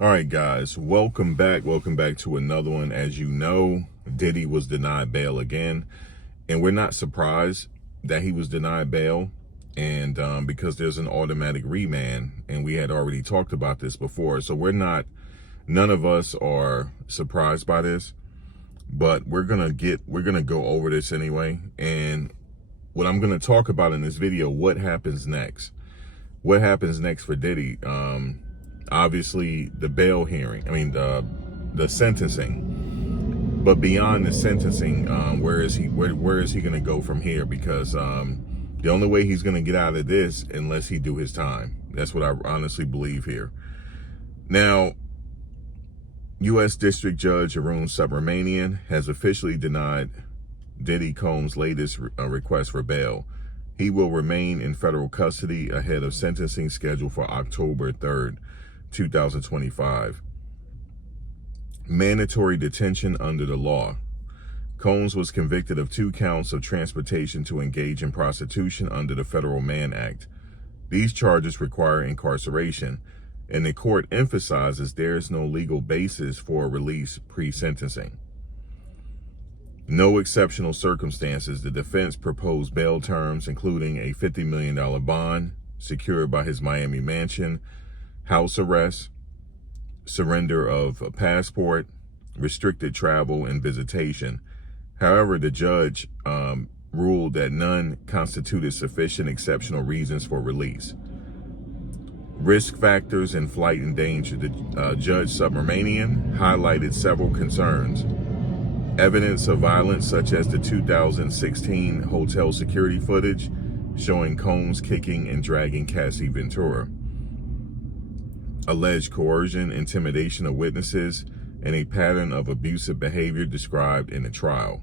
All right, guys, welcome back. Welcome back to another one. As you know, Diddy was denied bail again, and we're not surprised that he was denied bail, and because there's an automatic remand, and we had already talked about this before, so none of us are surprised by this, but we're gonna go over this anyway. And what I'm gonna talk about in this video, what happens next for Diddy. Obviously the bail hearing, the sentencing, but beyond the sentencing, where is he going to go from here? Because the only way he's going to get out of this unless he do his time. That's what I honestly believe here. Now, U.S. District Judge Arun Subramanian has officially denied Diddy Combs' latest request for bail. He will remain in federal custody ahead of sentencing scheduled for October 3rd, 2025. Mandatory detention under the law. Combs was convicted of 2 counts of transportation to engage in prostitution under the federal Mann Act. These charges require incarceration, and the court emphasizes there is no legal basis for release pre-sentencing. No exceptional circumstances. The defense proposed bail terms including a $50 million bond secured by his Miami mansion, house arrest, surrender of a passport, restricted travel, and visitation. However, the judge ruled that none constituted sufficient exceptional reasons for release. Risk factors and flight and danger. Judge Subramanian highlighted several concerns. Evidence of violence, such as the 2016 hotel security footage showing Combs kicking and dragging Cassie Ventura. Alleged coercion, intimidation of witnesses, and a pattern of abusive behavior described in the trial.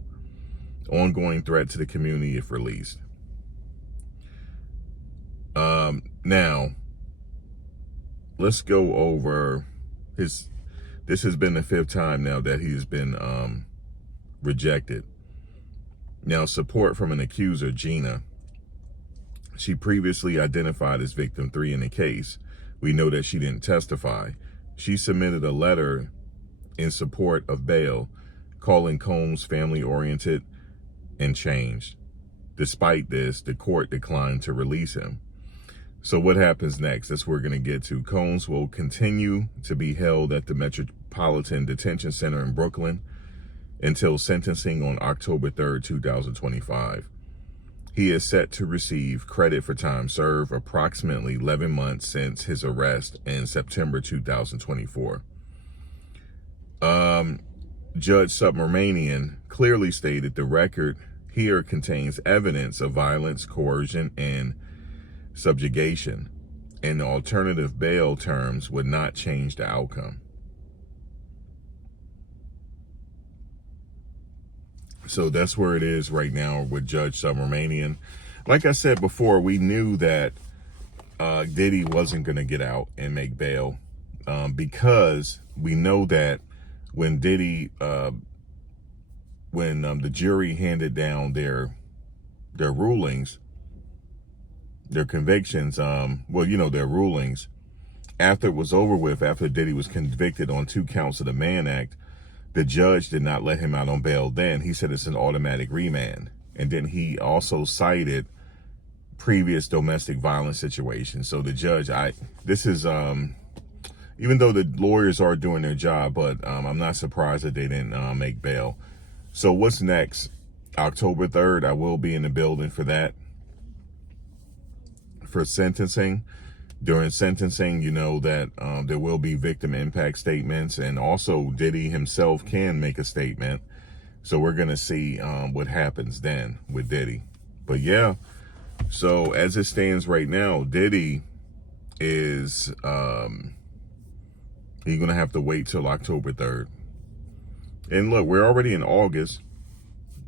Ongoing threat to the community if released. Now, let's go over this has been the 5th time now that he's been rejected. Now, support from an accuser, Gina. She previously identified as victim 3 in the case. We know that she didn't testify. She submitted a letter in support of bail, calling Combs family-oriented and changed. Despite this, the court declined to release him. So what happens next? That's what we're going to get to. Combs will continue to be held at the Metropolitan Detention Center in Brooklyn until sentencing on October 3rd, 2025. He is set to receive credit for time served, approximately 11 months since his arrest in September 2024. Judge Subramanian clearly stated the record here contains evidence of violence, coercion, and subjugation, and the alternative bail terms would not change the outcome. So that's where it is right now with Judge Subramanian. Like I said before, we knew that Diddy wasn't going to get out and make bail because we know that when Diddy, when the jury handed down their rulings, their convictions, their rulings, after it was over with, after Diddy was convicted on 2 counts of the Mann Act, the judge did not let him out on bail then. He said it's an automatic remand. And then he also cited previous domestic violence situations. So the judge, this is, even though the lawyers are doing their job, but I'm not surprised that they didn't make bail. So what's next? October 3rd, I will be in the building for that, for sentencing. During sentencing, you know that there will be victim impact statements, and also Diddy himself can make a statement. So we're going to see what happens then with Diddy. But yeah, so as it stands right now, Diddy is, he's going to have to wait till October 3rd. And look, we're already in August.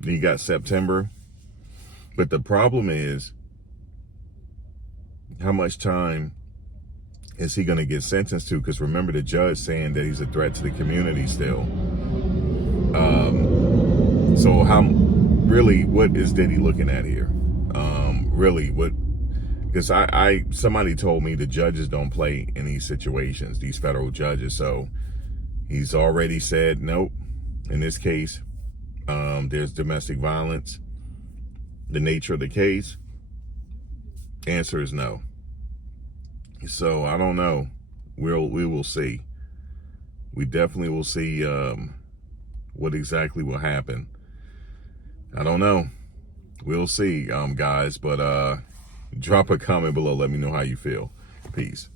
You got September. But the problem is, how much time is he going to get sentenced to? Because remember, the judge saying that he's a threat to the community still. So what is Diddy looking at here? Really, because somebody told me the judges don't play in these situations, these federal judges. So he's already said nope. In this case, there's domestic violence. The nature of the case, answer is no. So I don't know. We will see. We definitely will see what exactly will happen. I don't know. We'll see, guys. But drop a comment below. Let me know how you feel. Peace.